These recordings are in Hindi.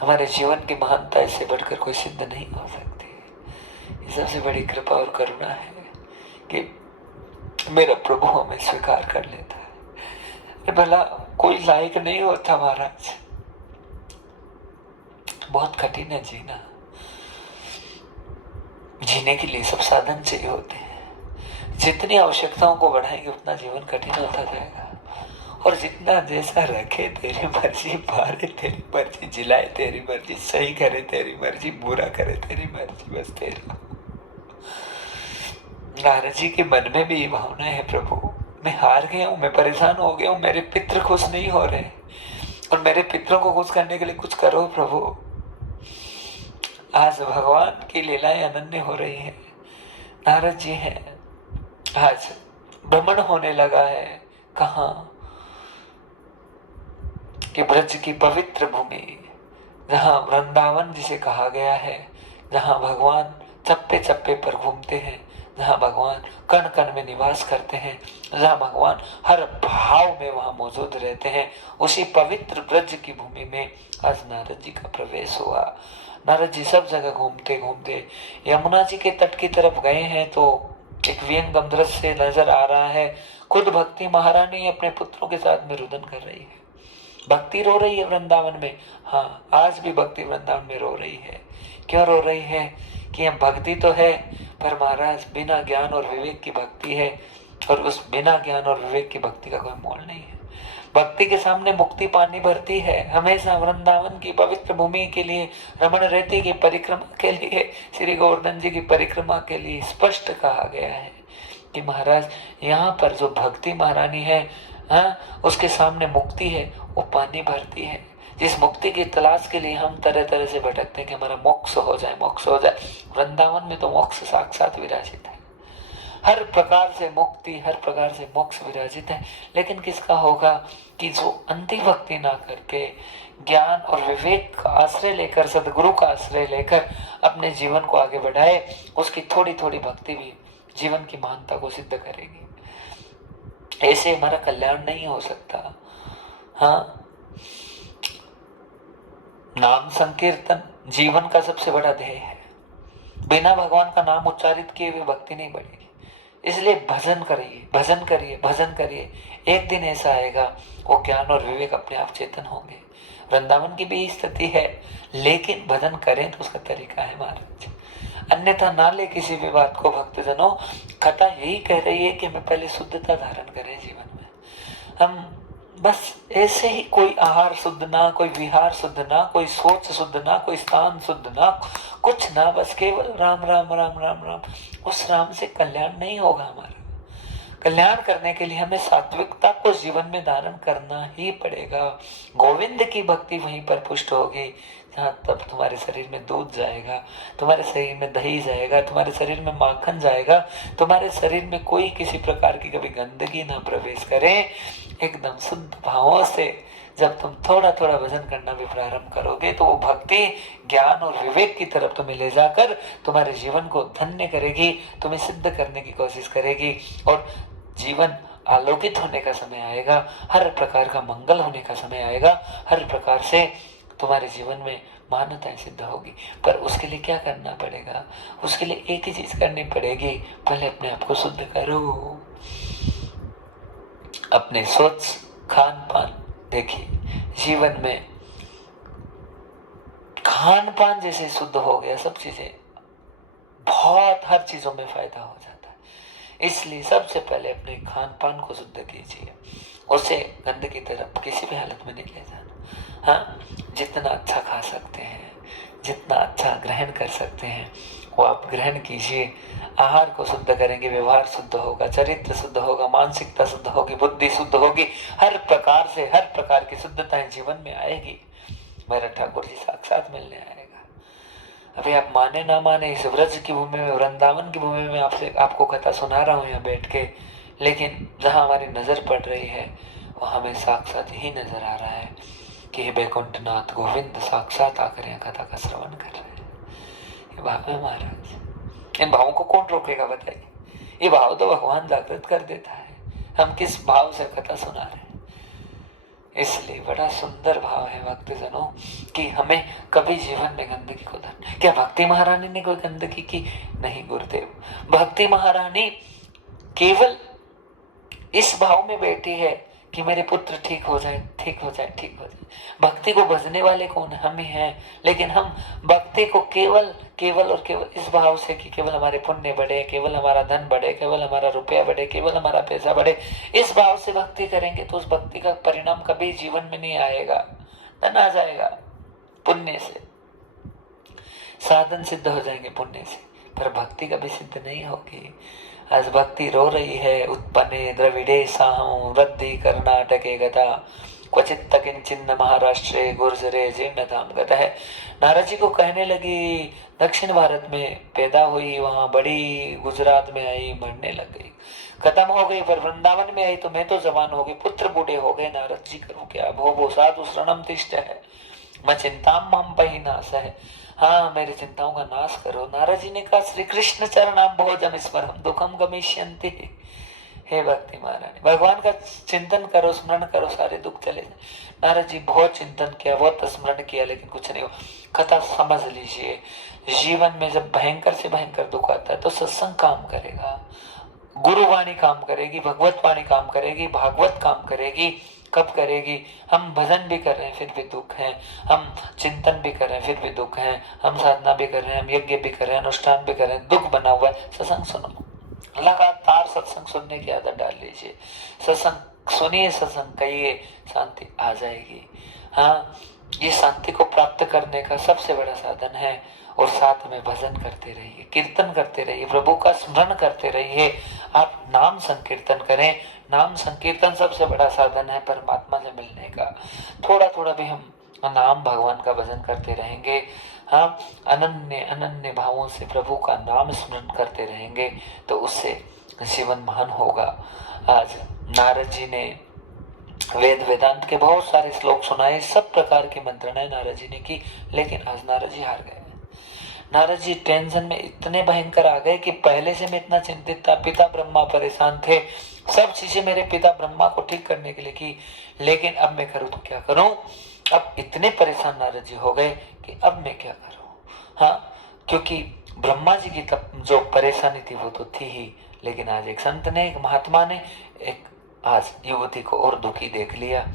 हमारे जीवन की महानता इससे बढ़कर कोई सिद्ध नहीं हो सकती। ये सबसे बड़ी कृपा और करुणा है कि मेरा प्रभु हमें स्वीकार कर लेता है। भला कोई लायक नहीं होता महाराज, बहुत कठिन है जीना। जीने के लिए सब साधन चाहिए होते हैं। जितनी आवश्यकताओं को बढ़ाएंगे उतना जीवन कठिन होता जाएगा। और जितना जैसा रखे तेरी मर्जी, पारे तेरी मर्जी, जिलाए तेरी मर्जी, सही करे तेरी मर्जी, बुरा करे तेरी मर्जी, बस तेरा। नारद जी के मन में भी ये भावना है, प्रभु मैं हार गया हूं, मैं परेशान हो गया हूं, मेरे पितृ खुश नहीं हो रहे और मेरे पितरों को खुश करने के लिए कुछ करो प्रभु। आज भगवान की लीलाएं अनन्य हो रही है। नारद जी हैं, आज भ्रमण होने लगा है कहा कि ब्रज की पवित्र भूमि, जहां वृंदावन जिसे कहा गया है, जहां भगवान चप्पे चप्पे पर घूमते हैं, जहां भगवान कण कण में निवास करते हैं, जहां भगवान हर भाव में वहां मौजूद रहते हैं, उसी पवित्र ब्रज की भूमि में आज नारद जी का प्रवेश हुआ। नारद जी सब जगह घूमते घूमते यमुना जी के तट की तरफ गए हैं तो एक विहंगम दृश्य नजर आ रहा है। खुद भक्ति महारानी अपने पुत्रों के साथ में रुदन कर रही है। भक्ति रो रही है वृंदावन में। हाँ, आज भी भक्ति वृंदावन में रो रही है। क्यों रो रही है? कि हम भक्ति तो है पर महाराज बिना ज्ञान और विवेक की भक्ति है, और उस बिना ज्ञान और विवेक की भक्ति का कोई मोल नहीं है। भक्ति के सामने मुक्ति पानी भरती है। हमेशा वृंदावन की पवित्र भूमि के लिए, रमण रेती की परिक्रमा के लिए, श्री गोवर्धन जी की परिक्रमा के लिए स्पष्ट कहा गया है कि महाराज यहाँ पर जो भक्ति महारानी है, हाँ, उसके सामने मुक्ति है, वो पानी भरती है। जिस मुक्ति की तलाश के लिए हम तरह तरह से भटकते हैं कि हमारा मोक्ष हो जाए, मोक्ष हो जाए, वृंदावन में तो मोक्ष साक्षात विराजित है। हर प्रकार से मुक्ति, हर प्रकार से मोक्ष विराजित है। लेकिन किसका होगा? कि जो अंधी भक्ति ना करके ज्ञान और विवेक का आश्रय लेकर, सदगुरु का आश्रय लेकर अपने जीवन को आगे बढ़ाए, उसकी थोड़ी थोड़ी भक्ति भी जीवन की महानता को सिद्ध करेगी। ऐसे हमारा कल्याण नहीं हो सकता। हाँ, नाम संकीर्तन जीवन का सबसे बड़ा ध्येय है। बिना भगवान का नाम उच्चारित किए हुए भक्ति नहीं बढ़ेगी। इसलिए भजन करिए, भजन करिए, भजन करिए। एक दिन ऐसा आएगा वो ज्ञान और विवेक अपने आप चेतन होंगे। वृंदावन की भी स्थिति है, लेकिन भजन करें तो उसका तरीका है महाराज। अन्यथा ना ले किसी भी बात को। भक्तजनों, कथा यही कह रही है कि हमें पहले शुद्धता धारण करें जीवन में। हम बस ऐसे ही कोई आहार शुद्ध ना, कोई विहार शुद्ध ना, कोई सोच शुद्ध ना, कोई स्थान शुद्ध ना, कुछ ना, बस केवल राम राम राम राम राम। उस राम से कल्याण नहीं होगा हमारा। कल्याण करने के लिए हमें सात्विकता को जीवन में धारण करना ही पड़ेगा। गोविंद की भक्ति वहीं पर पुष्ट होगी जहाँ तब तुम्हारे शरीर में दूध जाएगा, तुम्हारे शरीर में दही जाएगा, तुम्हारे शरीर में माखन जाएगा, तुम्हारे शरीर में कोई किसी प्रकार की कभी गंदगी ना प्रवेश करे। एकदम शुद्ध भावों से जब तुम थोड़ा थोड़ा भजन करना भी प्रारंभ करोगे तो वो भक्ति ज्ञान और विवेक की तरफ तुम्हें ले जाकर तुम्हारे जीवन को धन्य करेगी, तुम्हें सिद्ध करने की कोशिश करेगी, और जीवन आलोकित होने का समय आएगा, हर प्रकार का मंगल होने का समय आएगा, हर प्रकार से तुम्हारे जीवन में मान्यताएं सिद्ध होगी। पर उसके लिए क्या करना पड़ेगा? उसके लिए एक ही चीज करनी पड़ेगी, पहले अपने आप को शुद्ध करो। अपने सोच खान पान देखिए, जीवन में खान पान जैसे शुद्ध हो गया, सब चीजें बहुत, हर चीजों में फायदा हो जाता है। इसलिए सबसे पहले अपने खान पान को शुद्ध कीजिए, उसे गंदगी की तरफ किसी भी हालत में नहीं ले जाना। हाँ, जितना अच्छा खा सकते हैं, जितना अच्छा ग्रहण कर सकते हैं वो आप ग्रहण कीजिए। आहार को शुद्ध करेंगे, व्यवहार शुद्ध होगा, चरित्र शुद्ध होगा, मानसिकता शुद्ध होगी, बुद्धि शुद्ध होगी, हर प्रकार से हर प्रकार की शुद्धताएं जीवन में आएगी। मेरा ठाकुर जी साक्षात मिलने आएगा। अभी आप माने ना माने, इस व्रज की भूमि में, वृंदावन की भूमि में आपको कथा सुना रहा हूँ यहाँ बैठ के, लेकिन जहाँ हमारी नजर पड़ रही है वहाँ हमें साक्षात ही नजर आ रहा है कि हे बैकुंठनाथ गोविंद साक्षात आकर यहाँ कथा का श्रवण कर रहे हैं। ये भाव है महाराज। इन भावों को कौन रोकेगा बताइए? ये भाव तो भगवान जागृत कर देता है। हम किस भाव से कथा सुना रहे हैं? इसलिए बड़ा सुंदर भाव है भक्तजनों कि हमें कभी जीवन में गंदगी को धरना। क्या भक्ति महारानी ने कोई गंदगी की? नहीं गुरुदेव, भक्ति महारानी केवल इस भाव में बैठी है कि मेरे पुत्र ठीक हो जाए, ठीक हो जाए, ठीक हो जाए। भक्ति को भजने वाले कौन? हम ही हैं। लेकिन हम भक्ति को केवल केवल और केवल इस भाव से कि केवल हमारे पुण्य बढ़े, केवल हमारा धन बढ़े, केवल हमारा रुपया बढ़े, केवल हमारा पैसा बढ़े, इस भाव से भक्ति करेंगे तो उस भक्ति का परिणाम कभी जीवन में नहीं आएगा। धन आ जाएगा पुण्य से, साधन सिद्ध हो जाएंगे पुण्य से, पर भक्ति कभी सिद्ध नहीं होगी। आज भक्ति रो रही है, उत्पन्ने द्रविड़े साहं वृद्धि कर्नाटके गता क्वचित किंचिन्न महाराष्ट्रे गुर्जरे जीर्णताम गता है। नारद जी को कहने लगी, दक्षिण भारत में पैदा हुई, वहां बड़ी, गुजरात में आई, मरने लग गई, खत्म हो गई, पर वृंदावन में आई तो मैं तो जवान हो गई, पुत्र बूढ़े हो गए, नारद जी करूं क्या? भो साधु शरणम तिष्ठ है, मैं चिंताम मम परिनाश है। हाँ, मेरी चिंताओं का नाश करो। नारद जी ने कहा, श्री कृष्ण चरणाम भोजम स्मरम दुखम गमिष्यन्ति। हे भक्ति महारानी, भगवान का चिंतन करो, स्मरण करो, सारे दुख चले जाए। नारद जी बहुत चिंतन किया, बहुत स्मरण किया, लेकिन कुछ नहीं हुआ। कथा समझ लीजिए, जीवन में जब भयंकर से भयंकर दुख आता है तो सत्संग काम करेगा, गुरुवाणी काम करेगी, भगवत वाणी काम करेगी, भागवत काम करेगी। कब करेगी? हम भजन भी कर रहे हैं फिर भी दुख है, हम चिंतन भी कर रहे हैं फिर भी दुख है, हम साधना भी कर रहे हैं, हम यज्ञ भी कर रहे हैं, अनुष्ठान भी कर रहे हैं, दुख बना हुआ है। सत्संग सुनो, लगातार सत्संग सुनने की आदत डाल लीजिए। सत्संग सुनिए, सत्संग कहिए, शांति आ जाएगी। हाँ, ये शांति को प्राप्त करने का सबसे बड़ा साधन है। और साथ में भजन करते रहिए, कीर्तन करते रहिए, प्रभु का स्मरण करते रहिए। आप नाम संकीर्तन करें, नाम संकीर्तन सबसे बड़ा साधन है परमात्मा से मिलने का। थोड़ा थोड़ा भी हम नाम भगवान का भजन करते रहेंगे, हाँ, अनन्य अनन्य भावों से प्रभु का नाम स्मरण करते रहेंगे तो उससे जीवन महान होगा। आज नारद जी ने वेद वेदांत के बहुत सारे श्लोक सुनाए, सब प्रकार की मंत्रणाएं नारद जी ने की, लेकिन आज नारद जी हार गए। नारद जी टेंशन में इतने भयंकर आ गए कि पहले से मैं इतना चिंतित था, पिता ब्रह्मा परेशान थे, सब चीजें मेरे पिता ब्रह्मा को ठीक करने के लिए की, लेकिन अब मैं करूं तो क्या करूं? अब इतने परेशान नारद जी हो गए कि अब मैं क्या करूं? हाँ, क्योंकि ब्रह्मा जी की तब जो परेशानी थी वो तो थी ही, लेकिन आज एक संत ने, एक महात्मा ने, एक आज युवती को और दुखी देख लिया।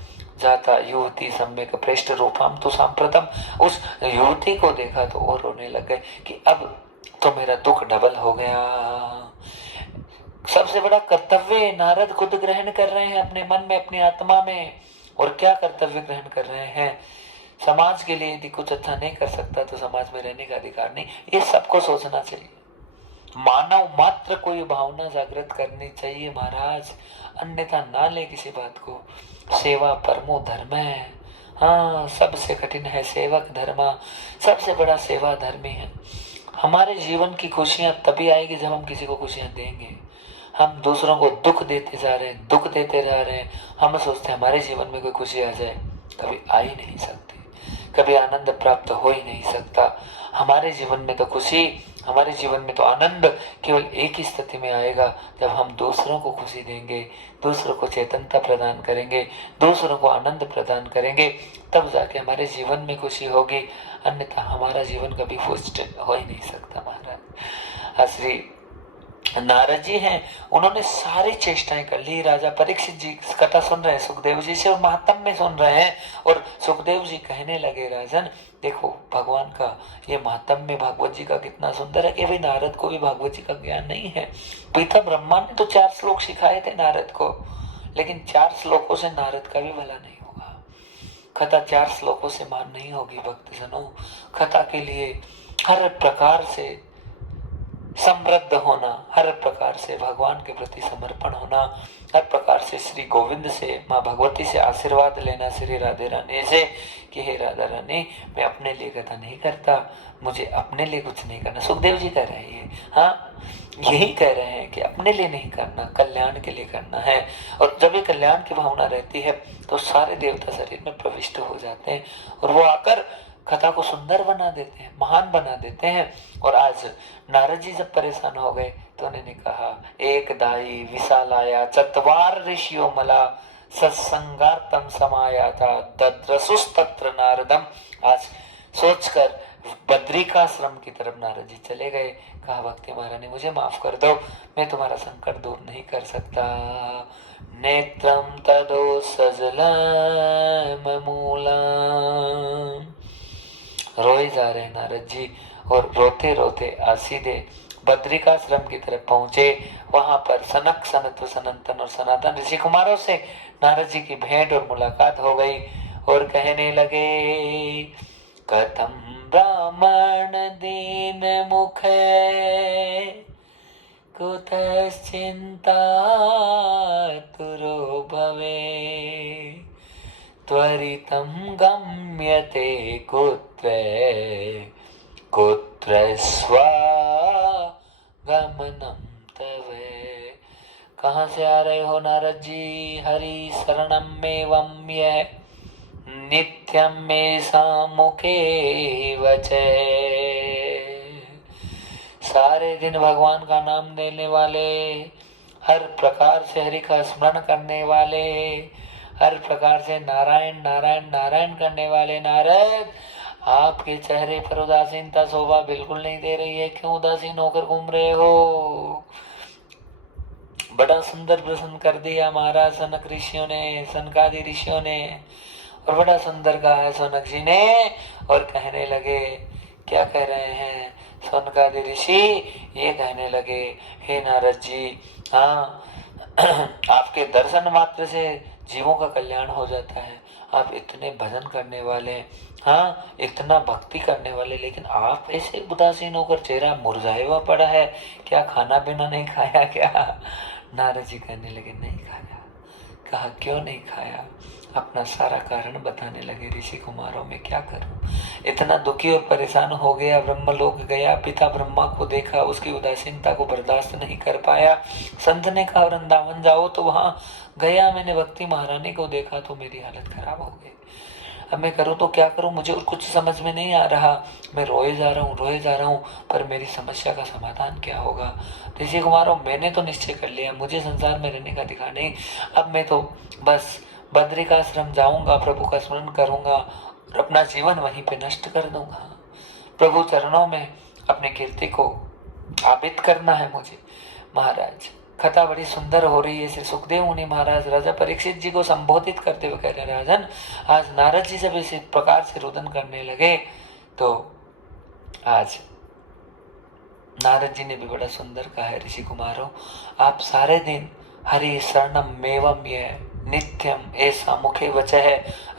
जाता युवती सम्यक प्रेष्ठ रूपम तो सांप्रतम, उस युवती को देखा तो और रोने लग गए कि अब तो मेरा दुख डबल हो गया। सबसे बड़ा कर्तव्य नारद खुद ग्रहण कर रहे हैं अपने मन में, अपनी आत्मा में। और क्या कर्तव्य ग्रहण कर रहे हैं? समाज के लिए यदि कुछ अच्छा नहीं कर सकता तो समाज में रहने का अधिकार नहीं, ये सबको सोचना चाहिए। मानव मात्र को ये भावना जागृत करनी चाहिए महाराज, अन्यथा ना ले किसी बात को। सेवा परमो धर्म है। हाँ, सबसे कठिन है सेवक धर्म, सबसे बड़ा सेवा धर्मी है। हमारे जीवन की खुशियां तभी आएगी जब हम किसी को खुशियां देंगे। हम दूसरों को दुख देते जा रहे हैं, दुख देते जा रहे हैं। हम सोचते हैं हमारे जीवन में कोई खुशी आ जाए, कभी आ ही नहीं सकती, कभी आनंद प्राप्त हो ही नहीं सकता। हमारे जीवन में तो खुशी, हमारे जीवन में तो आनंद केवल एक ही स्थिति में आएगा, जब हम दूसरों को खुशी देंगे, दूसरों को चेतनता प्रदान करेंगे, दूसरों को आनंद प्रदान करेंगे, तब जाके हमारे जीवन में खुशी होगी। अन्यथा हमारा जीवन कभी पुष्ट हो ही नहीं सकता महाराज। श्री नारद जी हैं, उन्होंने सारी चेष्टाएं कर ली। राजा परीक्षित जी कथा सुन रहे हैं सुखदेव जी से और महात्म में सुन रहे हैं, और सुखदेव जी कहने लगे, राजन देखो भगवान का ये महात्म्य भागवत जी का कितना सुंदर है कि भाई नारद को भी भागवत जी का ज्ञान नहीं है। पिता ब्रह्मा ने तो 4 श्लोक सिखाए थे नारद को, लेकिन 4 श्लोकों से नारद का भी भला नहीं होगा। कथा 4 श्लोकों से मान नहीं होगी भक्तजनों। कथा के लिए हर प्रकार से समृद्ध होना, हर प्रकार से भगवान के प्रति समर्पण होना, हर प्रकार से श्री गोविंद से, माँ भगवती से आशीर्वाद लेना, श्री राधे रानी से कि हे राधा रानी, मैं अपने लिए कथा नहीं करता, मुझे अपने लिए कुछ नहीं करना। सुखदेव जी कह रहे हैं, हाँ यही कह रहे हैं कि अपने लिए नहीं करना, कल्याण के लिए करना है। और जब ये कल्याण की भावना रहती है तो सारे देवता शरीर में प्रविष्ट हो जाते हैं और वो आकर कथा को सुंदर बना देते हैं, महान बना देते हैं। और आज नारद जी जब परेशान हो गए तो उन्होंने कहा, एक दाई विशालाया चतवार ऋषियों मला सत्संगार्थम समायाता दद्रसुस्तत्र नारदम। आज सोचकर बद्रिकाश्रम की तरफ नारद जी चले गए। कहा भक्ति महारानी मुझे माफ कर दो, मैं तुम्हारा संकट दूर नहीं कर सकता। नेत्रम तदो सजलम मूलम। रोए जा रहे नारद जी और रोते रोते सीधे बद्रिकाश्रम की तरफ पहुंचे। वहां पर सनक सनत सनंतन और सनातन ऋषि कुमारों से नारद जी की भेंट और मुलाकात हो गई और कहने लगे कथम ब्राह्मण दीन मुखे कुतश्चिंता तुरो भवे त्वरितं गम्यते कुत्र कुत्र स्वागमनं तवे। कहाँ से आ रहे हो नारद जी? हरि शरणम में वम्य नित्यम में सामुखे वचे। सारे दिन भगवान का नाम लेने वाले, हर प्रकार से हरि का स्मरण करने वाले, हर प्रकार से नारायण नारायण नारायण करने वाले नारद, आपके चेहरे पर उदासीनता शोभा बिल्कुल नहीं दे रही है। क्यों उदासीन होकर घूम रहे हो? बड़ा सुंदर प्रश्न कर दिया महाराज सनक ऋषियों ने, सनकादि ऋषियों ने, और बड़ा सुंदर कहा है सनक जी ने। और कहने लगे, क्या कह रहे हैं सनकादि ऋषि? ये कहने लगे, हे नारद जी, हाँ आपके दर्शन मात्र से जीवों का कल्याण हो जाता है। आप इतने भजन करने वाले, हाँ इतना भक्ति करने वाले, लेकिन आप ऐसे उदासीन होकर चेहरा मुरझाया हुआ पड़ा है। क्या खाना पीना नहीं खाया क्या? नारद जी कहने लगे, नहीं खाया। कहा क्यों नहीं खाया? अपना सारा कारण बताने लगे। ऋषि कुमारों में क्या करूं, इतना दुखी और परेशान हो गया। ब्रह्मलोक गया, पिता ब्रह्मा को देखा, उसकी उदासीनता को बर्दाश्त नहीं कर पाया। संत ने कहा वृंदावन जाओ, तो वहां गया, मैंने भक्ति महारानी को देखा तो मेरी हालत खराब हो गई। अब मैं करूं तो क्या करूं, मुझे कुछ समझ में नहीं आ रहा। मैं रोए जा रहा हूं, पर मेरी समस्या का समाधान क्या होगा? ऋषि कुमारों, मैंने तो निश्चय कर लिया, मुझे संसार में रहने का अधिकार नहीं। अब मैं तो बस बद्रिकाश्रम जाऊंगा, प्रभु का स्मरण करूंगा और अपना जीवन वहीं पे नष्ट कर दूंगा। प्रभु चरणों में अपनी कीर्ति को आबिद करना है मुझे। महाराज, कथा बड़ी सुंदर हो रही है। श्री सुखदेव मुनि महाराज राजा परीक्षित जी को संबोधित करते हुए कह रहे, राजन, आज नारद जी जब इस प्रकार से रुदन करने लगे तो आज नारद जी ने भी बड़ा सुंदर कहा है, ऋषि कुमारों, आप सारे दिन हरि शरणम मेवम ये नित्यम ऐसा मुखे वचः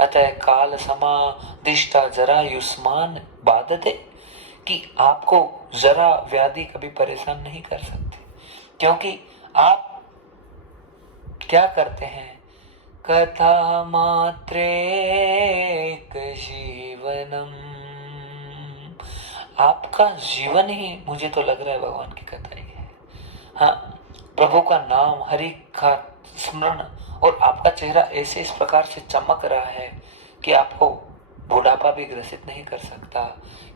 अतः काल समादिष्टा जरा युष्मान बाधते, कि आपको जरा व्याधि कभी परेशान नहीं कर सकते, क्योंकि आप क्या करते हैं? कथा मात्रे जीवनम, आपका जीवन ही मुझे तो लग रहा है भगवान की कथा ही है। हाँ, प्रभु का नाम, हरि का स्मरण, और आपका चेहरा ऐसे इस प्रकार से चमक रहा है कि आपको बुढ़ापा भी ग्रसित नहीं कर सकता,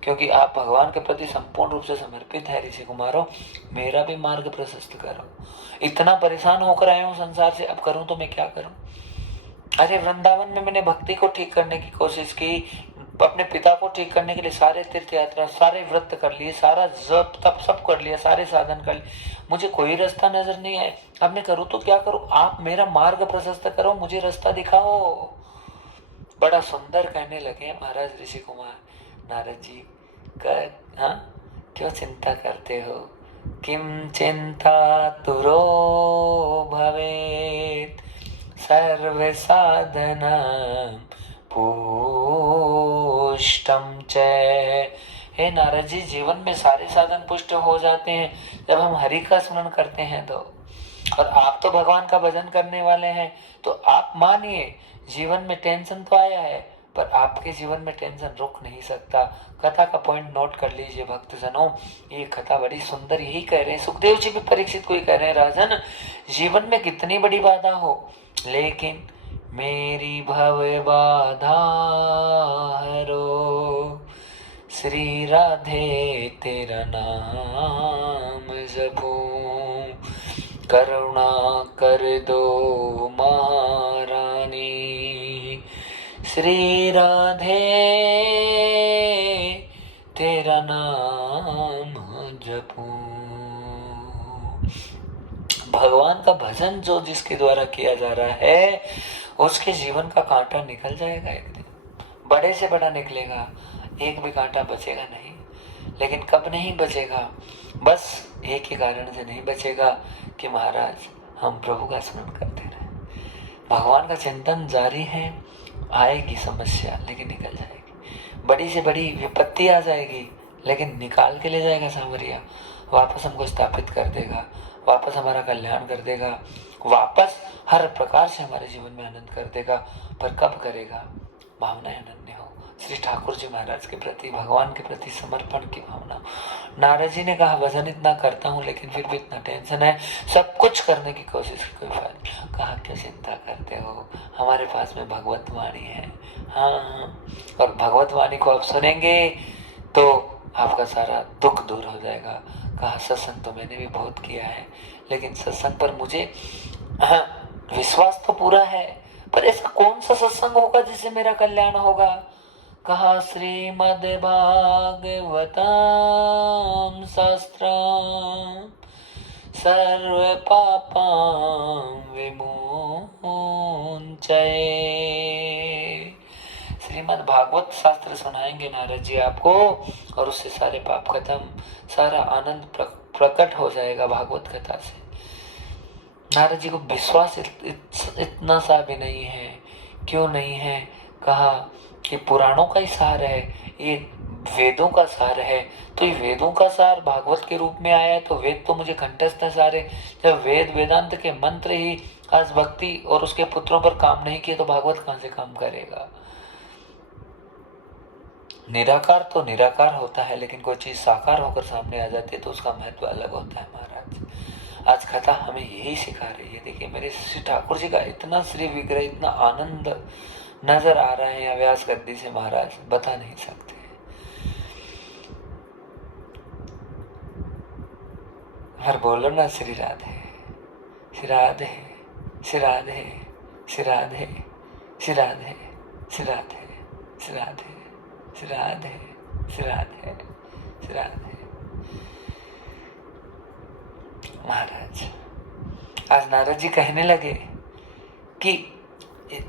क्योंकि आप भगवान के प्रति संपूर्ण रूप से समर्पित है। ऋषि कुमारों, मेरा भी मार्ग प्रशस्त करो। इतना परेशान होकर आया हूँ संसार से, अब करूं तो मैं क्या करूं? अरे वृंदावन में मैंने भक्ति को ठीक करने की कोशिश की, अपने पिता को ठीक करने के लिए सारे तीर्थ यात्रा, सारे व्रत कर लिए, सारा जप तप सब कर लिया, सारे साधन कर लिए, मुझे कोई रास्ता नजर नहीं आया। अब मैं करूं तो क्या करूं? आप मेरा मार्ग प्रशस्त करो, मुझे रास्ता दिखाओ। बड़ा सुंदर कहने लगे महाराज ऋषि कुमार। नारद जी कर, हाँ क्यों चिंता करते हो? किम चिंता तुरो भवेत सर्व साधना पुष्टम च। हे नारद जी, जीवन में सारे साधन पुष्ट हो जाते हैं जब हम हरि का स्मरण करते हैं तो। और आप तो भगवान का भजन करने वाले हैं, तो आप मानिए जीवन में टेंशन तो आया है, पर आपके जीवन में टेंशन रुक नहीं सकता। कथा का पॉइंट नोट कर लीजिए भक्तजनों, ये कथा बड़ी सुंदर, यही कह रहे हैं सुखदेव जी भी परीक्षित को ही कह रहे हैं, राजन जीवन में कितनी बड़ी बाधा हो, लेकिन मेरी भव बाधा हरो, श्री राधे तेरा नाम जपूं, करुणा कर दो महाराज, श्री राधे तेरा नाम जपूं। भगवान का भजन जो जिसके द्वारा किया जा रहा है उसके जीवन का कांटा निकल जाएगा एक दिन, बड़े से बड़ा निकलेगा, एक भी कांटा बचेगा नहीं। लेकिन कब नहीं बचेगा? बस एक ही कारण से नहीं बचेगा कि महाराज हम प्रभु का स्मरण करते रहे, भगवान का चिंतन जारी है। आएगी समस्या लेकिन निकल जाएगी, बड़ी से बड़ी विपत्ति आ जाएगी लेकिन निकाल के ले जाएगा सांवरिया, वापस हमको स्थापित कर देगा, वापस हमारा कल्याण कर देगा, वापस हर प्रकार से हमारे जीवन में आनंद कर देगा। पर कब करेगा? भावनाएं अनन्य हो, श्री ठाकुर जी महाराज के प्रति, भगवान के प्रति समर्पण की भावना। नारद जी ने कहा भजन इतना करता हूँ लेकिन फिर भी इतना टेंशन है, सब कुछ करने की कोशिश की, कोई फायदा। कहा क्यों चिंता करते हो, हमारे पास में भगवत वाणी है। हाँ, और भगवत वाणी को आप सुनेंगे तो आपका सारा दुख दूर हो जाएगा। कहा सत्संग तो मैंने भी बहुत किया है लेकिन सत्संग पर मुझे विश्वास तो पूरा है, पर ऐसा कौन सा सत्संग होगा जिससे मेरा कल्याण होगा? कहा श्रीमद् भागवतम शास्त्रम सर्व पापं विमोचये। श्रीमद् भागवत शास्त्र सुनाएंगे नारद जी आपको और उससे सारे पाप खत्म, सारा आनंद प्रकट हो जाएगा भागवत कथा से। नारद जी को विश्वास इतना सा भी नहीं है। क्यों नहीं है? कहा कि पुराणों का ही सार है, ये वेदों का सार है, तो ये वेदों का सार भागवत के रूप में आया है तो वेद तो मुझे कंठस्थ है सारे। जब वेद वेदांत के मंत्र ही आज भक्ति और उसके पुत्रों पर काम नहीं किए तो भागवत कहां से काम करेगा? निराकार तो निराकार होता है, लेकिन कोई चीज साकार होकर सामने आ जाती है तो उसका महत्व अलग होता है। महाराज आज कथा हमें यही सिखा रही है। देखिए मेरे श्री ठाकुर जी का इतना श्री विग्रह, इतना आनंद नजर आ रहा है व्यास गद्दी से, महाराज बता नहीं सकते। हर बोलो ना श्री राधे, श्री राधे, श्री राधे, श्री राधे, श्री राधे, श्री राधे, श्री राधे, श्री राधे, श्री राधे, श्री राधे। महाराज आज नारद जी कहने लगे कि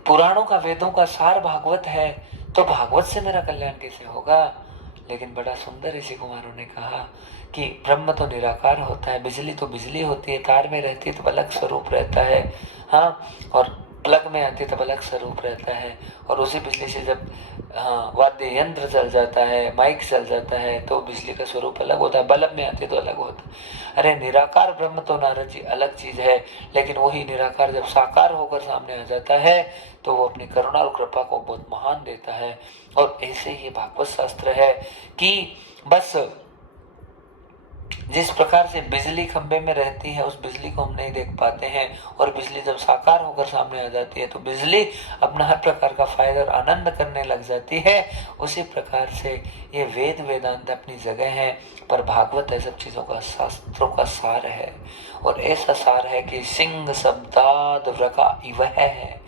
पुराणों का वेदों का सार भागवत है तो भागवत से मेरा कल्याण कैसे होगा? लेकिन बड़ा सुंदर ऋषि कुमारों ने कहा कि ब्रह्म तो निराकार होता है, बिजली तो बिजली होती है, तार में रहती है तो अलग स्वरूप रहता है, हाँ, और प्लग में आती है तब अलग स्वरूप रहता है, और उसी बिजली से जब वाद्य यंत्र चल जाता है, माइक चल जाता है तो बिजली का स्वरूप अलग होता है, बल्ब में आती है तो अलग होता है। अरे निराकार ब्रह्म तो नारद जी अलग चीज है, लेकिन वही निराकार जब साकार होकर सामने आ जाता है तो वो अपनी करुणा और कृपा को बहुत महान देता है। और ऐसे ही भागवत शास्त्र है कि बस जिस प्रकार से बिजली खंबे में रहती है उस बिजली को हम नहीं देख पाते हैं, और बिजली जब साकार होकर सामने आ जाती है तो बिजली अपना हर प्रकार का फायदा और आनंद करने लग जाती है। उसी प्रकार से ये वेद वेदांत अपनी जगह है, पर भागवत है सब चीजों का, शास्त्रों का सार है। और ऐसा सार है कि सिंह शब्दाद व्रका इव है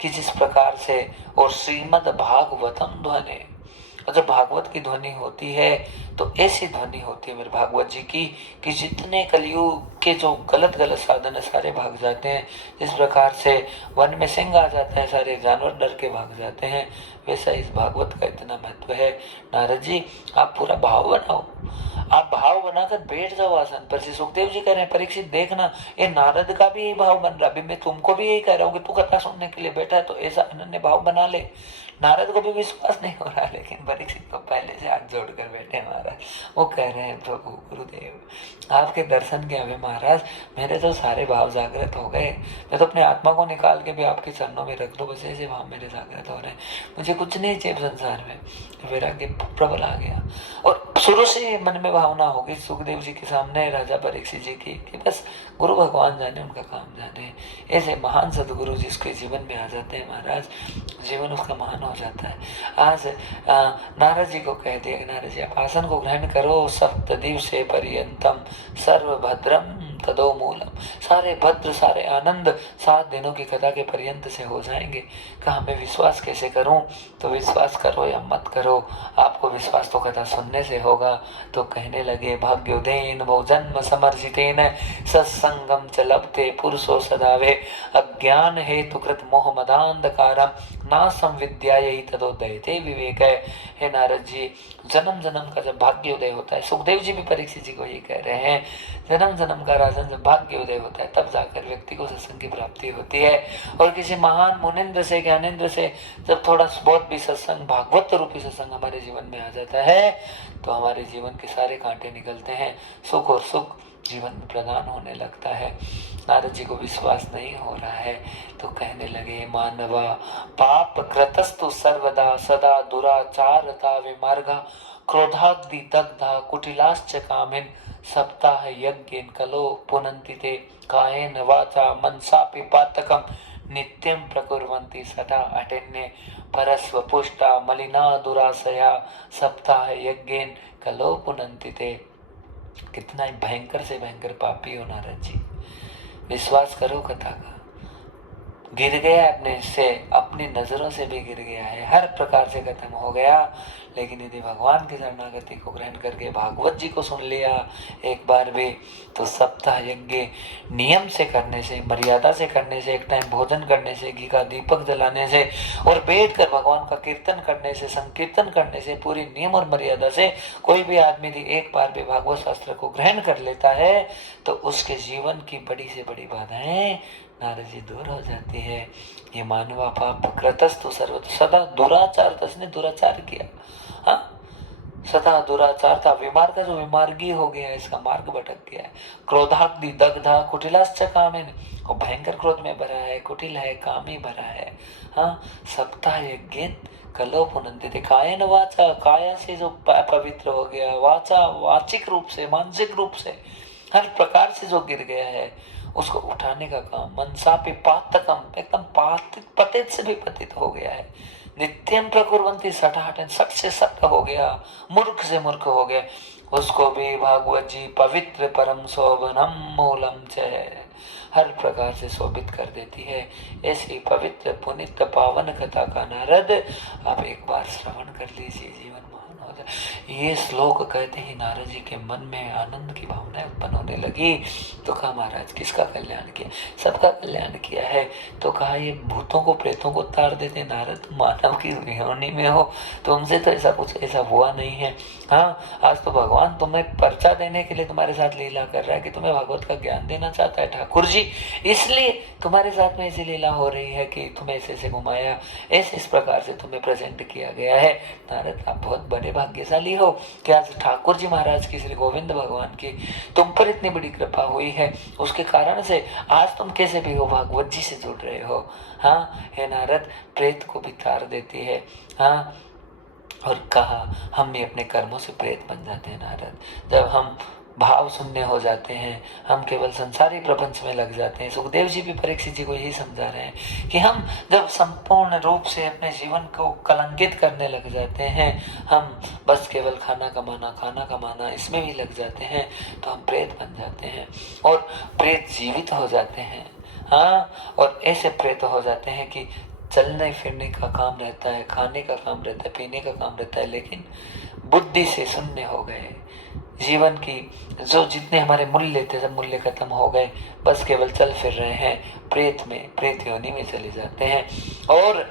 कि जिस प्रकार से, और श्रीमद् भागवतम ध्वनि, और जब भागवत की ध्वनि होती है तो ऐसी ध्वनि होती है मेरे भागवत जी की कि जितने कलयुग के जो गलत गलत साधन है सारे भाग जाते हैं। जिस प्रकार से वन में सिंह आ जाता है सारे जानवर डर के भाग जाते हैं, वैसा इस भागवत का इतना महत्व है। नारद जी आप पूरा भाव बनाओ, आप भाव बनाकर बैठ जाओ आसन पर। श्री सुखदेव जी कह रहे हैं परीक्षित देखना, ये नारद का भी यही भाव बन रहा। अभी मैं तुमको भी यही कह रहा हूँ कि तू कथा सुनने के लिए बैठा है तो ऐसा अनन्य भाव बना ले। नारद को भी विश्वास नहीं हो रहा, लेकिन परीक्षित को पहले से हाथ जोड़कर बैठे महाराज। वो कह रहे हैं प्रभु गुरुदेव आपके दर्शन के हमें महाराज, मेरे तो सारे भाव जागृत हो गए, मैं तो अपने आत्मा को निकाल के भी आपके चरणों में रख दो, बस ऐसे भाव मेरे जागृत हो रहे हैं। मुझे कुछ नहीं चाहिए संसार में, वैराग्य प्रबल आ गया। और शुरू से मन में भावना हो गई सुखदेव जी के सामने राजा परीक्षित जी की कि बस गुरु भगवान जाने उनका काम जाने। ऐसे महान सदगुरु जिसके जीवन में आ जाते हैं महाराज, जीवन उसका महान हो जाता है। आज नारद जी को कह दिया, नारद जी आप आसन को ग्रहण करो, सप्त दिवसे पर्यंतम सर्वभद्रम तदो मूलम। सारे भद्र सारे आनंद 7 दिनों की कथा के पर्यंत से हो जाएंगे। कहा मैं विश्वास कैसे करूं? तो विश्वास करो या मत करो, आपको विश्वास तो कथा सुनने से होगा। तो कहने लगे भाग्योदयेन बहु जन्म समर्जितेन सत्संगम च लभते पुरुषो सदावे अज्ञान हेतु कृत मोह मदांधकारम नासम विद्यायै तदोदयते विवेक। है नारद जी, जन्म जन्म का जब भाग्योदय होता है, सुखदेव जी भी परीक्षित जी को ये कह रहे हैं, जन्म जन्म का राजन जब भाग्योदय होता है तब जाकर व्यक्ति को सत्संग की प्राप्ति होती है। और किसी महान मुनिंद्र से ज्ञानेंद्र से जब थोड़ा बहुत भी सत्संग, भागवत रूपी सत्संग हमारे जीवन में आ जाता है तो हमारे जीवन के सारे कांटे निकलते हैं, सुख और सुख जीवन में प्रदान होने लगता है। नारद जी को विश्वास नहीं हो रहा है तो कहने लगे मानवा पाप कृतस्तु सर्वदा सदा दुराचारता विमार्गा क्रोधाग्नि दग्धा कुटिलाश्च कामिन सप्ताह यज्ञेन कलो पुनन्ति ते कायेन वाचा मनसापि पातकम नित्यं प्रकुर्वन्ति सदा अटेन्ये परस्व पुष्टा मलिना दुराशया सप्ताह यज्ञेन कलो पुनन्ति ते। कितना ही भयंकर से भयंकर पापी हो नारद जी, विश्वास करो कथा का। गिर गया अपने से, अपनी नजरों से भी गिर गया है, हर प्रकार से खत्म हो गया। लेकिन यदि भगवान की शरणागति को ग्रहण करके भागवत जी को सुन लिया एक बार भी, तो सप्ताह यज्ञ नियम से करने से, मर्यादा से करने से, एक टाइम भोजन करने से, घी का दीपक जलाने से और बैठ कर भगवान का कीर्तन करने से, संकीर्तन करने से, पूरी नियम और मर्यादा से कोई भी आदमी यदि एक बार भी भागवत शास्त्र को ग्रहण कर लेता है तो उसके जीवन की बड़ी से बड़ी बाधाएं नारद जी दूर हो जाती है। ये मानवा पाप कृतस्तु सर्व सदा दुराचार, तसने दुराचार किया, हाँ सदा दुराचार था, विमार्ग जो विमार्गी हो गया है, इसका मार्ग भटक गया है। क्रोधाग्नि दग्धा कुटिलाश्च कामिन, और भयंकर क्रोध में भरा है, कुटिल है, कामी भरा है। हाँ सप्ताह यज्ञ कलो पुनन्ति, कायेन वाचा, काया से जो पवित्र हो गया, वाचा वाचिक रूप से, मानसिक रूप से, हर प्रकार से जो गिर गया है उसको उठाने का काम, मनसा पे पातकम, एकदम पतित से भी पतित हो गया है। नित्यम प्रकुर्वंती सटाहटन, सट से सट हो गया, मूर्ख से मूर्ख हो गया, उसको भी भागवत जी पवित्र परम शोभनम मूलम च हर प्रकार से शोभित कर देती है। ऐसी पवित्र पुनित पावन कथा का नारद आप एक बार श्रवण कर लीजिए, जीवन महान हो जाए। ये श्लोक कहते ही नारद जी के मन में आनंद की भावना उत्पन्न होने लगी। तो कहा महाराज किसका कल्याण किया? सबका कल्याण किया है। तो कहा ये भूतों को प्रेतों को तार देते नारद, मानव की योनि में हो, तुमसे तो ऐसा कुछ ऐसा हुआ नहीं है। हाँ आज तो भगवान तुम्हें पर्चा देने के लिए तुम्हारे साथ लीला कर रहा है कि तुम्हें भागवत का ज्ञान देना चाहता है ठाकुर जी, इसलिए तुम्हारे साथ में ऐसी लीला हो रही है कि तुम्हें ऐसे ऐसे घुमाया, ऐसे इस प्रकार से तुम्हें प्रेजेंट किया गया है। नारद आप बहुत बड़े भाग्यशाली हो कि आज ठाकुर जी महाराज की, श्री गोविंद भगवान की तुम पर इतनी बड़ी कृपा हुई है, उसके कारण से आज तुम कैसे भी हो भागवत जी से जुड़ रहे हो। हाँ हे नारद, प्रेत को भी तार देती है। हाँ और कहा हम भी अपने कर्मों से प्रेत बन जाते हैं नारद, जब हम भाव शून्य हो जाते हैं, हम केवल संसारी प्रपंच में लग जाते हैं। सुखदेव जी भी परीक्षित जी को यही समझा रहे हैं कि हम जब संपूर्ण रूप से अपने जीवन को कलंकित करने लग जाते हैं, हम बस केवल खाना कमाना इसमें भी लग जाते हैं, तो हम प्रेत बन जाते हैं और प्रेत जीवित हो जाते हैं। हाँ और ऐसे प्रेत हो जाते हैं कि चलने फिरने का काम रहता है, खाने का काम रहता है, पीने का काम रहता है, लेकिन बुद्धि से शून्य हो गए। जीवन की जो जितने हमारे मूल्य थे सब मूल्य खत्म हो गए, बस केवल चल फिर रहे हैं प्रेत में, प्रेत योनि में चले जाते हैं और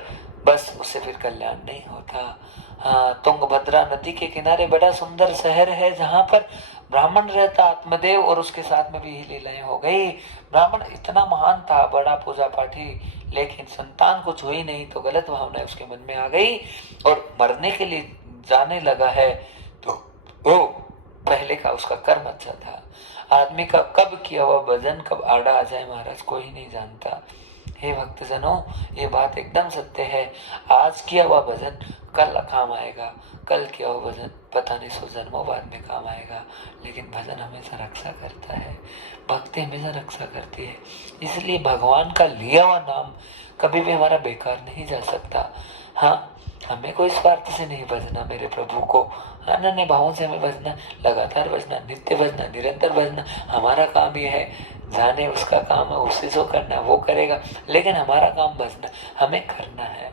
बस उससे फिर कल्याण नहीं होता। हाँ तुंगभद्रा नदी के किनारे बड़ा सुंदर शहर है जहाँ पर ब्राह्मण रहता आत्मदेव, और उसके साथ में भी ही लीलाएं हो गई। ब्राह्मण इतना महान था, बड़ा पूजा पाठी, लेकिन संतान कुछ हुई नहीं तो गलत भावना उसके मन में आ गई और मरने के लिए जाने लगा है। तो वो पहले का उसका कर्म अच्छा था। आदमी का कब किया हुआ भजन कब आड़ा आ जाए महाराज कोई नहीं जानता। हे भक्तजनों ये बात एकदम सत्य है, आज किया हुआ भजन कल काम आएगा, कल किया हुआ भजन पता नहीं 100 जन्मों बाद में काम आएगा, लेकिन भजन हमेशा रक्षा करता है, भक्ति हमेशा रक्षा करती है। इसलिए भगवान का लिया हुआ नाम कभी भी हमारा बेकार नहीं जा सकता। हाँ हमें कोई स्वार्थ से नहीं भजना मेरे प्रभु को, अनन्य भावों से हमें भजना, लगातार भजना, नित्य भजना, निरंतर भजना। हमारा काम यह है, जाने उसका काम है, उसे जो करना है वो करेगा, लेकिन हमारा काम भजना, हमें करना है।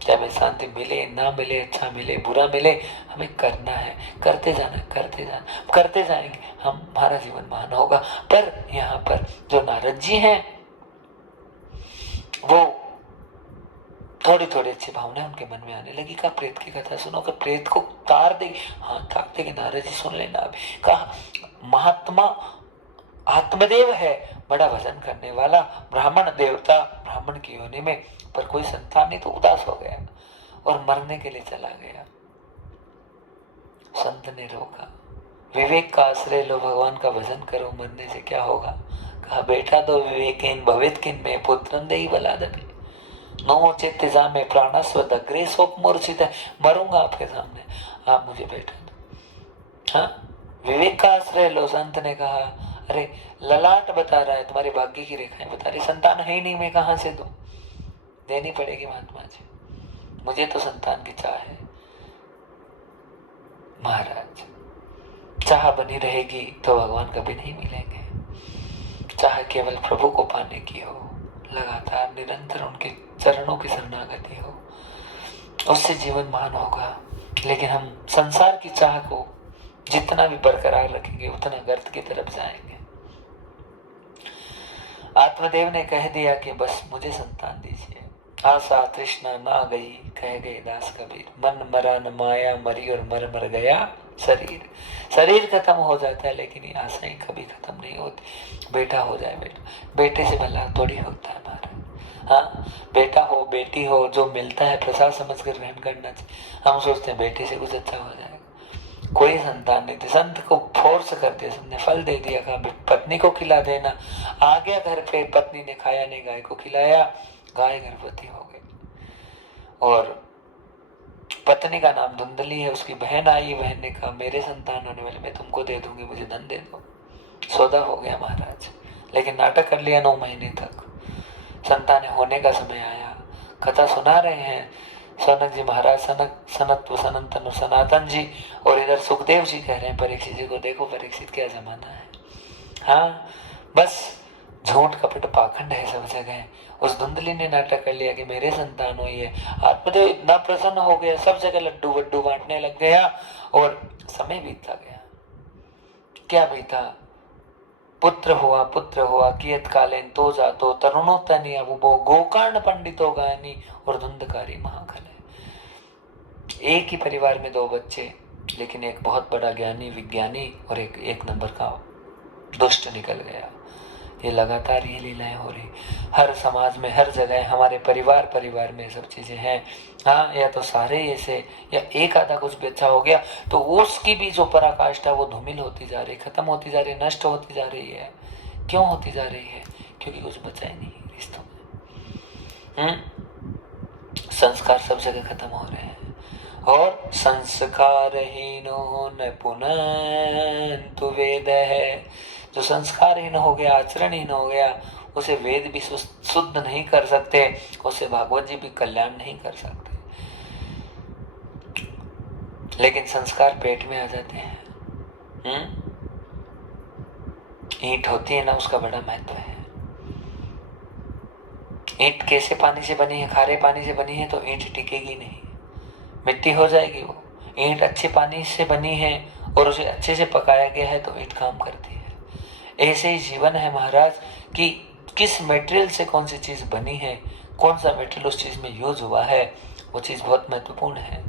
चाहे हमें शांति मिले ना मिले, अच्छा मिले बुरा मिले, हमें करना है, करते जाना, करते जाना, करते जाएंगे, हमारा जीवन महान होगा। पर यहाँ पर जो नारद जी हैं वो थोड़ी थोड़ी अच्छी भावना उनके मन में आने लगी। कहा प्रेत की कथा सुनो, कि प्रेत को तार देगी। हाँ तार देगी, नारद जी सुन लेना। अभी कहा महात्मा आत्मदेव है, बड़ा भजन करने वाला ब्राह्मण देवता, ब्राह्मण की योनि में, पर कोई संतान नहीं तो उदास हो गया और मरने के लिए चला गया। संत ने रोका, विवेक का आश्रय लो, भगवान का भजन करो, मरने से क्या होगा। कहा बेटा तो विवेकेन भवित किन में पुत्रन देहि बलादपि नो चेत्य जा में प्राणस्व दग्रे शोक मूर्छित है। मरूंगा आपके सामने, आप मुझे बेटा दो। हाँ विवेक का आश्रय लो। संत ने कहा अरे ललाट बता रहा है, तुम्हारे भाग्य की रेखाएं बता रही, संतान है ही नहीं, मैं कहां से दूं, देनी पड़ेगी महात्मा जी, मुझे तो संतान की चाह है। महाराज चाह बनी रहेगी तो भगवान कभी नहीं मिलेंगे। चाह केवल प्रभु को पाने की हो, लगातार निरंतर उनके चरणों की शरणागति हो, उससे जीवन महान होगा। लेकिन हम संसार की चाह को जितना भी बरकरार रखेंगे उतना गर्त की तरफ जाएंगे। आत्मदेव ने कह दिया कि बस मुझे संतान दीजिए। आशा तृष्णा ना गई, कह गए दास कबीर, मन मरा न माया मरी और मर मर गया शरीर। शरीर खत्म हो जाता है लेकिन ये आशाएं कभी खत्म नहीं होती। बेटा हो जाए, बेटे से भला थोड़ी होता है हमारा। हाँ बेटा हो बेटी हो, जो मिलता है प्रसाद समझ कर ग्रहण करना चाहिए। हम सोचते हैं बेटे से कुछ अच्छा हो जाएगा, कोई संतान नहीं थे। संत को फोर्स कर दिया, संत ने फल दे दिया, कहा पत्नी को खिला देना। आ गया घर पे, पत्नी ने खाया नहीं, गाय को खिलाया, गाय गर्भवती हो गई। और पत्नी का नाम धुंधली है, उसकी बहन आई, बहन ने कहा मेरे संतान होने वाले, मैं तुमको दे दूंगी, मुझे धन दे दो। सौदा हो गया महाराज, लेकिन नाटक कर लिया 9 महीने तक। संतान होने का समय आया, कथा सुना रहे हैं सनक जी महाराज, सनत सनातन सनातन जी, और इधर सुखदेव जी कह रहे हैं परीक्षित जी को, देखो परीक्षित क्या जमाना है। हाँ बस झूठ कपट पाखंड है सब जगह। उस धुंधली ने नाटक कर लिया कि मेरे संतान हुई है। आत्मदेव इतना प्रसन्न हो गया, सब जगह लड्डू वड्डू बांटने लग गया, और समय बीतता गया। क्या बीता, पुत्र हुआ कियत कालेन तो जातो तरुणो तनिया वो गोकर्ण पंडितो गायनी और धुंधकारी महाखल। एक ही परिवार में 2 बच्चे, लेकिन एक बहुत बड़ा ज्ञानी विज्ञानी और एक नंबर का दुष्ट निकल गया। ये लगातार ये लीलाएं हो रही हर समाज में, हर जगह, हमारे परिवार में सब चीजें हैं। हाँ या तो सारे ऐसे, या एक आधा कुछ भी अच्छा हो गया तो उसकी भी जो पराकाष्ठा वो धूमिल होती जा रही, खत्म होती जा रही, नष्ट होती जा रही है। क्यों होती जा रही है? क्योंकि कुछ बचा ही नहीं रिश्तों में। संस्कार सब जगह खत्म हो रहे हैं, और संस्कारहीनो न पुनन्तु वेद है। जो संस्कारहीन हो गया, आचरणहीन हो गया, उसे वेद भी शुद्ध नहीं कर सकते, उसे भागवत जी भी कल्याण नहीं कर सकते। लेकिन संस्कार पेट में आ जाते हैं। ईंट होती है ना, उसका बड़ा महत्व है। ईंट कैसे पानी से बनी है? खारे पानी से बनी है तो ईंट टिकेगी नहीं, मिट्टी हो जाएगी वो। ईंट अच्छे पानी से बनी है और उसे अच्छे से पकाया गया है तो ईंट काम करती है। ऐसे ही जीवन है महाराज, कि किस मटेरियल से कौन सी चीज बनी है, कौन सा मटेरियल उस चीज में यूज हुआ है, वो चीज बहुत महत्वपूर्ण है।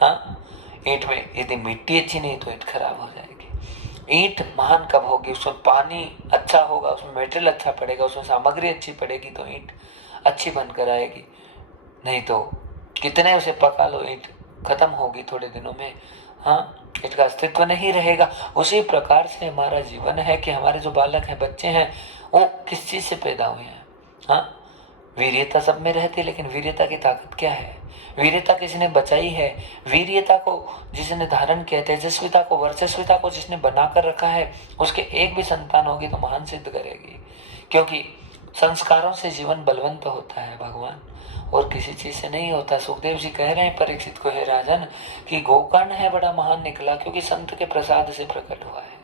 हाँ ईंट में यदि मिट्टी अच्छी नहीं तो ईंट खराब हो जाएगी। ईंट महान कब होगी? उसमें पानी अच्छा होगा, उसमें मटेरियल अच्छा पड़ेगा, उसमें सामग्री अच्छी पड़ेगी तो ईंट अच्छी बनकर आएगी। नहीं तो कितने उसे पका लो, ईंट खत्म होगी थोड़े दिनों में। हाँ ईंट का अस्तित्व नहीं रहेगा। उसी प्रकार से हमारा जीवन है कि हमारे जो बालक हैं, बच्चे हैं, वो किस चीज से पैदा हुए हैं? हाँ वीर्यता सब में रहती है, लेकिन वीर्यता की ताकत क्या है? वीर्यता किसने बचाई है? वीर्यता को जिसने धारण किया, तेजस्विता को, वर्चस्विता को जिसने बनाकर रखा है, उसके एक भी संतान होगी तो महान सिद्ध करेगी। क्योंकि संस्कारों से जीवन बलवंत होता है भगवान, और किसी चीज से नहीं होता। सुखदेव जी कह रहे हैं परीक्षित को, हे राजन, कि गोकर्ण है बड़ा महान निकला क्योंकि संत के प्रसाद से प्रकट हुआ है।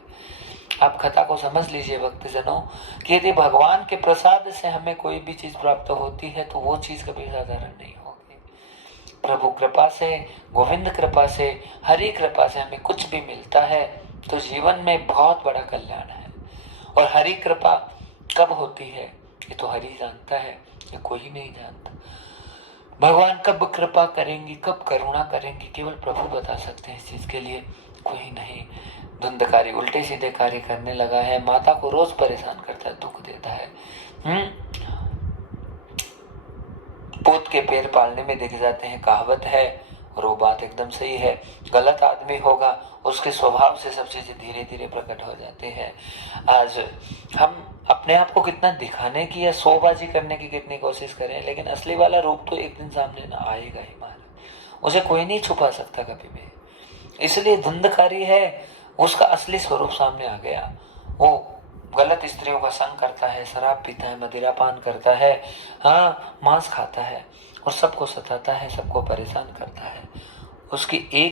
आप कथा को समझ लीजिए भक्तजनों, कि यदि भगवान के प्रसाद से हमें कोई भी चीज प्राप्त होती है तो वो चीज कभी साधारण नहीं होगी। प्रभु कृपा से, गोविंद कृपा से, हरि कृपा से हमें कुछ भी मिलता है तो जीवन में बहुत बड़ा कल्याण है। और हरि कृपा कब होती है ये तो हरि जानता है, ये कोई नहीं जानता। भगवान कब कृपा करेंगी, कब करुणा करेंगी, केवल प्रभु बता सकते हैं। इस चीज के लिए कोई नहीं। धुंधकारी उल्टे सीधे कार्य करने लगा है, माता को रोज परेशान करता है, दुख देता है। पोत के पैर पालने में दिख जाते हैं, कहावत है, और वो बात एकदम सही है। गलत आदमी होगा, उसके स्वभाव से सब चीजें धीरे धीरे प्रकट हो जाते हैं। आज हम अपने आप को कितना दिखाने की या शोबाजी करने की कितनी कोशिश करें, लेकिन असली वाला रूप तो एक दिन सामने ना आएगा ही महाराज, उसे कोई नहीं छुपा सकता कभी भी। इसलिए धुंधकारी है, उसका असली स्वरूप सामने आ गया। वो गलत स्त्रियों का संग करता है, शराब पीता है, मदिरा पान करता है, हाँ मांस खाता है, और सबको सताता है, सबको परेशान करता है। उसकी एक